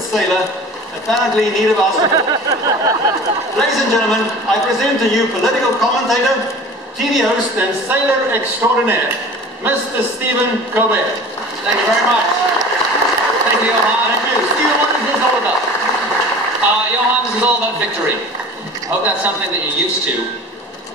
convicted sailor, apparently in need of our support. Ladies and gentlemen, I present to you political commentator, TV host, and sailor extraordinaire, Mr. Stephen Colbert. Thank you very much. Thank you, Johan. Thank you. Stephen, what is this all about? Johan, this is all about victory. I hope that's something that you're used to,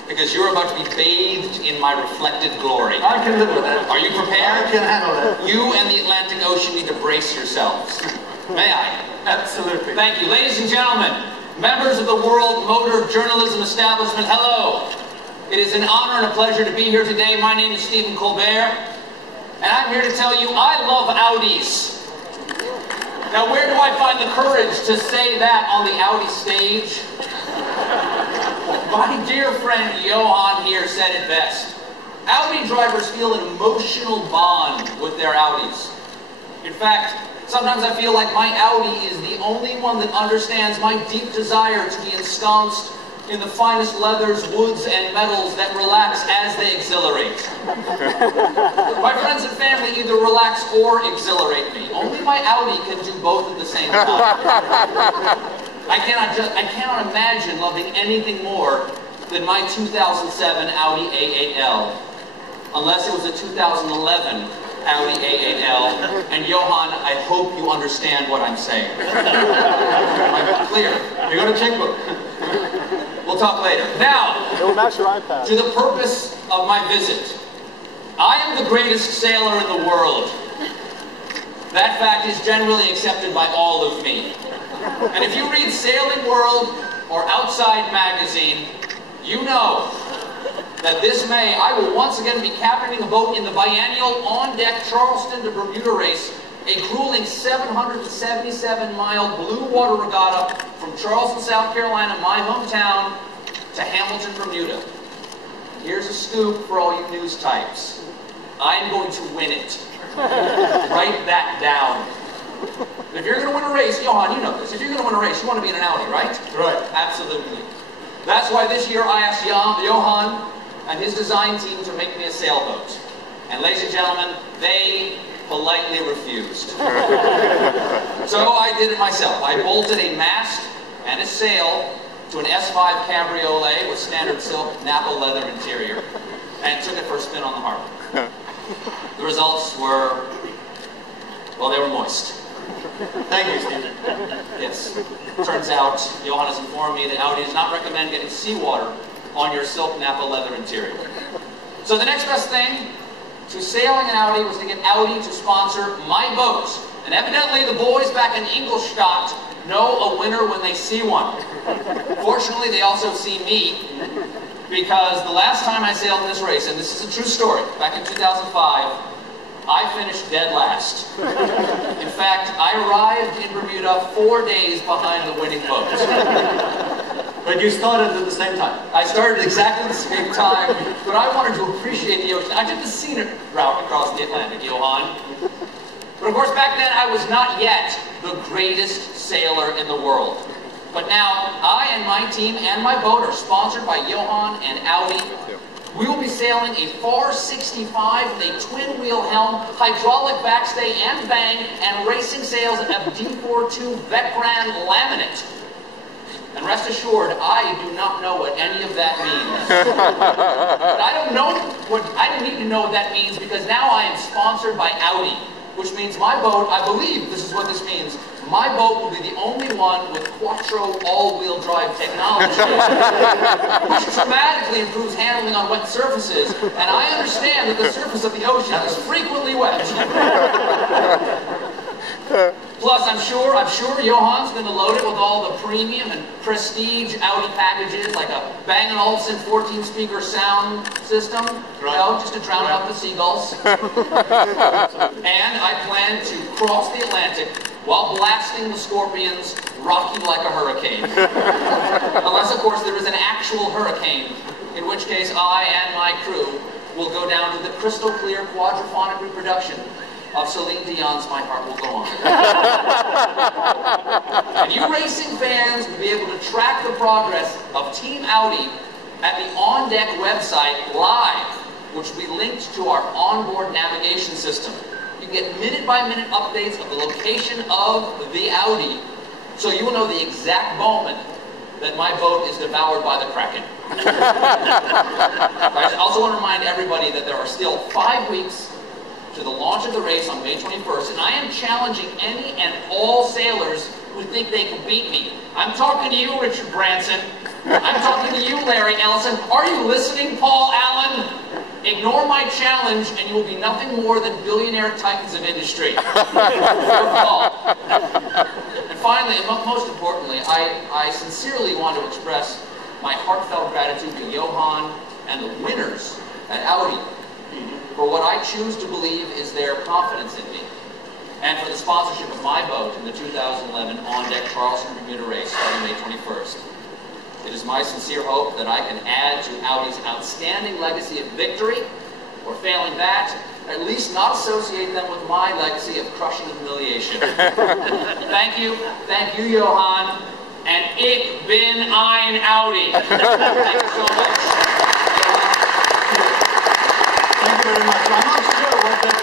because you're about to be bathed in my reflected glory. I can live with that. Are you prepared? I can handle that. You and the Atlantic Ocean need to brace yourselves. May I? Absolutely. Thank you. Ladies and gentlemen, members of the World Motor Journalism Establishment, hello. It is an honor and a pleasure to be here today. My name is Stephen Colbert, and I'm here to tell you I love Audis. Now, where do I find the courage to say that on the Audi stage? My dear friend Johan here said it best. Audi drivers feel an emotional bond with their Audis. In fact, sometimes I feel like my Audi is the only one that understands my deep desire to be ensconced in the finest leathers, woods, and metals that relax as they exhilarate. My friends and family either relax or exhilarate me. Only my Audi can do both at the same time. I cannot imagine loving anything more than my 2007 Audi A8L, unless it was a 2011 Audi A8L. And Johan, I hope you understand what I'm saying. I'm clear. You got a checkbook. We'll talk later. Now, to the purpose of my visit. I am the greatest sailor in the world. That fact is generally accepted by all of me. And if you read Sailing World or Outside Magazine, you know that this May I will once again be captaining a boat in the biennial on-deck Charleston to Bermuda race, a grueling 777-mile blue water regatta from Charleston, South Carolina, my hometown, to Hamilton, Bermuda. Here's a scoop for all you news types. I am going to win it. Write that down. If you're going to win a race, Johan, you know this. If you're going to win a race, you want to be in an Audi, right? Right. Absolutely. That's why this year I asked Johan and his design team to make me a sailboat. And ladies and gentlemen, they politely refused. So I did it myself. I bolted a mast and a sail to an S5 cabriolet with standard silk Napa leather interior and took it for a spin on the harbor. The results were, well, they were moist. Thank you, Stephen. Yes. Turns out, Johan has informed me that Audi does not recommend getting seawater on your silk Napa leather interior. So the next best thing to sailing an Audi was to get Audi to sponsor my boat. And evidently the boys back in Ingolstadt know a winner when they see one. Fortunately, they also see me, because the last time I sailed in this race, and this is a true story, back in 2005, I finished dead last. In fact, I arrived in Bermuda 4 days behind the winning boat. But you started at the same time. I started exactly the same time, but I wanted to appreciate the ocean. I did the scenic route across the Atlantic, Johan. But of course, back then, I was not yet the greatest sailor in the world. But now, I and my team and my boat are sponsored by Johan and Audi. We will be sailing a FAR 65 with a twin-wheel helm, hydraulic backstay and bang, and racing sails of D42 Vecran laminate. And rest assured, I do not know what any of that means. But I don't need to know what that means, because now I am sponsored by Audi, which means my boat, I believe this is what this means, my boat will be the only one with Quattro all-wheel drive technology, which dramatically improves handling on wet surfaces, and I understand that the surface of the ocean is frequently wet. Plus, I'm sure Johan's going to load it with all the premium and prestige Audi packages, like a Bang & Olufsen 14-speaker sound system, you know, just to drown out the seagulls. And I plan to cross the Atlantic while blasting the scorpions, rocking like a hurricane. Unless, of course, there is an actual hurricane, in which case I and my crew will go down to the crystal clear quadraphonic reproduction of Celine Dion's My Heart Will Go On. And you racing fans will be able to track the progress of Team Audi at the on-deck website live, which we linked to our onboard navigation system. You get minute-by-minute updates of the location of the Audi, so you will know the exact moment that my boat is devoured by the Kraken. I also want to remind everybody that there are still 5 weeks to the launch of the race on May 21st, and I am challenging any and all sailors who think they can beat me. I'm talking to you, Richard Branson. I'm talking to you, Larry Ellison. Are you listening, Paul Allen? Ignore my challenge, and you will be nothing more than billionaire titans of industry. Your Paul. And finally, and most importantly, I sincerely want to express my heartfelt gratitude to Johan and the winners at Audi for what I choose to believe is their confidence in me, and for the sponsorship of my boat in the 2011 on-deck Charleston Bermuda race starting May 21st. It is my sincere hope that I can add to Audi's outstanding legacy of victory, or failing that, at least not associate them with my legacy of crushing humiliation. Thank you, Johan, and ich bin ein Audi. Thank you so much. Thank you very much. I'm not sure what that